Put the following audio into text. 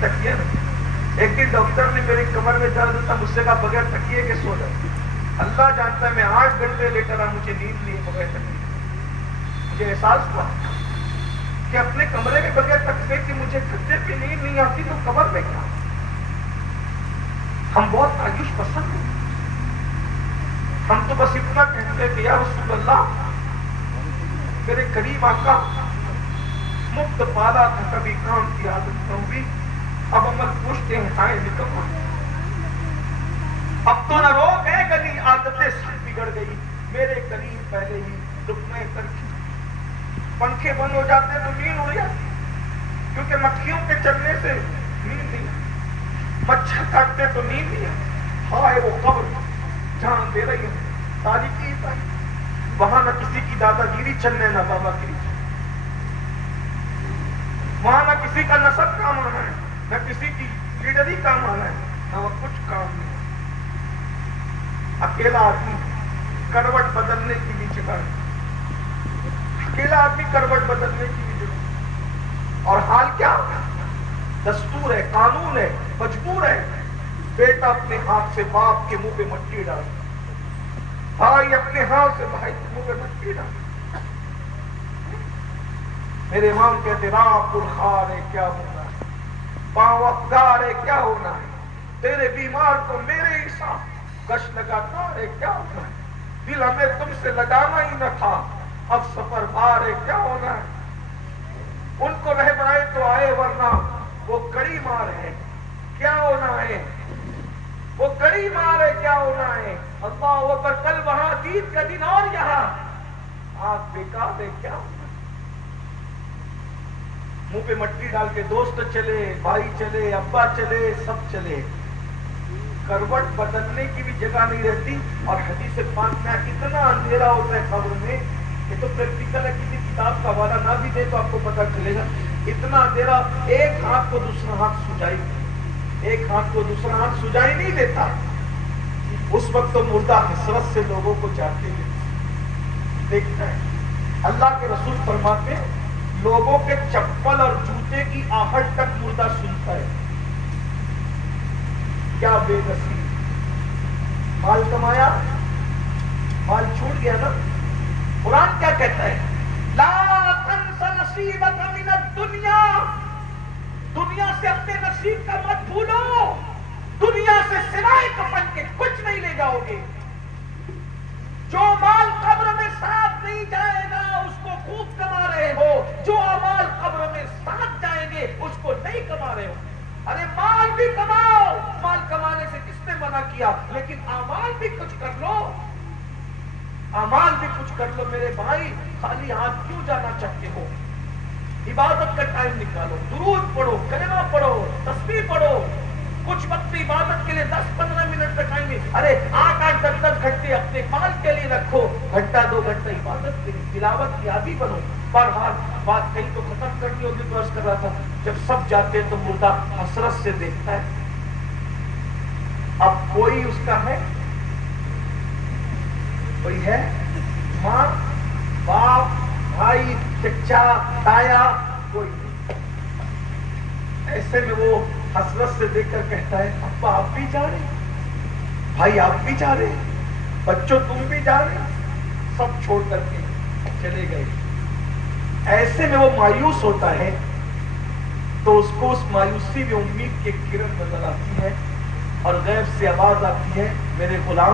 تکیے نا. ایک دن ڈاکٹر نے میری کمر میں درد تھا, مجھ سے کہا بغیر تکیے کے سو جاؤ. اللہ جانتا ہے میں 8 گھنٹے لیٹر رہا, مجھے نیند نہیں بغیر تکیے. مجھے احساس ہوا کہ اپنے کمرے میں بغیر تکیے کہ مجھے گدے پہ نیند نہیں آتی تو کمر میں کیا. ہم بہت تعیش پسند ہیں. ہم تو بس اتنا کہتے ہیں کہ یا رسول اللہ میرے قریب آقا مفت پالا تھا, کبھی کام کی عادت نہ ہوئی, اب عمل پوچھتے ہیں آئے نکم. اب تو نہ روک ہے گلی, عادتیں سب بگڑ گئی. میرے قریب پہلے ہی رکنے کر کے پنکھے بند ہو جاتے تو نیند اڑ جاتی, کیونکہ مکھیوں کے چلنے سے نیند نہیں, مچھر کاٹتے تو نیند نہیں. ہائے وہ قبر جان دے رہی ہے, تاریخی وہاں نہ کسی کی دادا گیری چلنے نہ بابا گیری, وہاں نہ کسی کا نسب کام آنا ہے, نہ کسی کی لیڈری کام آنا ہے, نہ وہ کچھ کام نہیں. اکیلا آدمی کروٹ بدلنے کی بھی جگہ ہے, اکیلا آدمی کروٹ بدلنے کی بھی جگہ. اور حال کیا, دستور ہے, قانون ہے, مجبور ہے. بیٹا اپنے ہاتھ سے باپ کے منہ پہ مٹی ڈال, بھائی اپنے ہاتھ سے بھائی کے منہ پہ مٹی ڈال. میرے امام کہتے راپ الخار ہے کیا ہونا ہے, پاؤں افگار ہے کیا ہونا ہے, تیرے بیمار کو میرے ہی ساتھ کش لگاتا ہے کیا ہونا ہے, دل ہمیں تم سے لگانا ہی نہ تھا, اب سفر بار ہے کیا ہونا ہے. ان کو رہبرائے تو آئے ورنہ وہ کڑی مار ہے کیا ہونا ہے, وہ کڑی مار ہے کیا ہونا ہے. اللہ اکبر, کل وہاں عید کا دن اور یہاں آپ بیکار ہے کیا ہونا ہے. منہ پہ مٹی ڈال کے دوست چلے, بھائی چلے, ابا چلے, سب چلے, کروٹ بدلنے کی بھی جگہ نہیں رہتی. اور حدیث پاک میں اتنا اندھیرا ہوتا ہے قبر میں, یہ تو پریکٹیکل ہے, کسی کتاب کا حوالہ نہ بھی دے تو آپ کو پتہ چلے گا. اتنا اندھیرا, ایک ہاتھ کو دوسرا ہاتھ سجائی, ایک ہاتھ کو دوسرا ہاتھ سجائی نہیں دیتا. اس وقت تو مردہ حسرت سے لوگوں کو جاتے ہوئے دیکھتا ہے. اللہ کے رسول فرماتے ہیں لوگوں کے چپل اور جوتے کی آہٹ تک مردہ سنتا ہے. کیا بے نصیب, مال کمایا, مال چھوٹ گیا نا. قرآن کیا کہتا ہے, لا تنس نصیبک من الدنیا, دنیا سے اپنے نصیب کا مت بھولو. دنیا سے سوائے کفن کے کچھ نہیں لے جاؤ گے. جو مال قبر میں ساتھ نہیں جائے گا اس کو خوب کما رہے ہو, جو اعمال قبر میں ساتھ جائیں گے اس کو نہیں کما رہے ہو. ارے مال بھی کماؤ, مال کمانے سے کس نے منع کیا, لیکن اعمال بھی کچھ کر لو, اعمال بھی کچھ کر لو. میرے بھائی خالی ہاتھ کیوں جانا چاہتے ہو, عبادت کا ٹائم نکالو, درود پڑھو, کلمہ پڑھو, تسبیح پڑھو. کچھ وقت عبادت کے لیے 10-15 منٹ کا ٹائم نہیں, ارے 8-10 گھنٹے اپنے مال کے لیے رکھو, گھنٹہ 2 گھنٹہ عبادت کے لیے, تلاوت کی عادی بنو. بہرحال بات کہیں تو ختم کرنی ہوگی تو عرض کر رہا تھا, جب سب جاتے تو مردہ حسرت سے دیکھتا ہے. اب کوئی اس کا ہے, کوئی ہے, ماں, باپ, بھائی, چچا, تایا, کوئی نہیں. ایسے میں وہ حسرت سے دیکھ کر کہتا ہے ابا آپ بھی جا رہے, بھائی آپ بھی جا رہے, بچوں تم بھی جا رہے, سب چھوڑ کر کے چلے گئے. ایسے میں وہ مایوس ہوتا ہے تو اس کو اس مایوسی میں امید کی کرن نظر آتی ہے, اور غیب سے آواز آتی ہے میرے غلام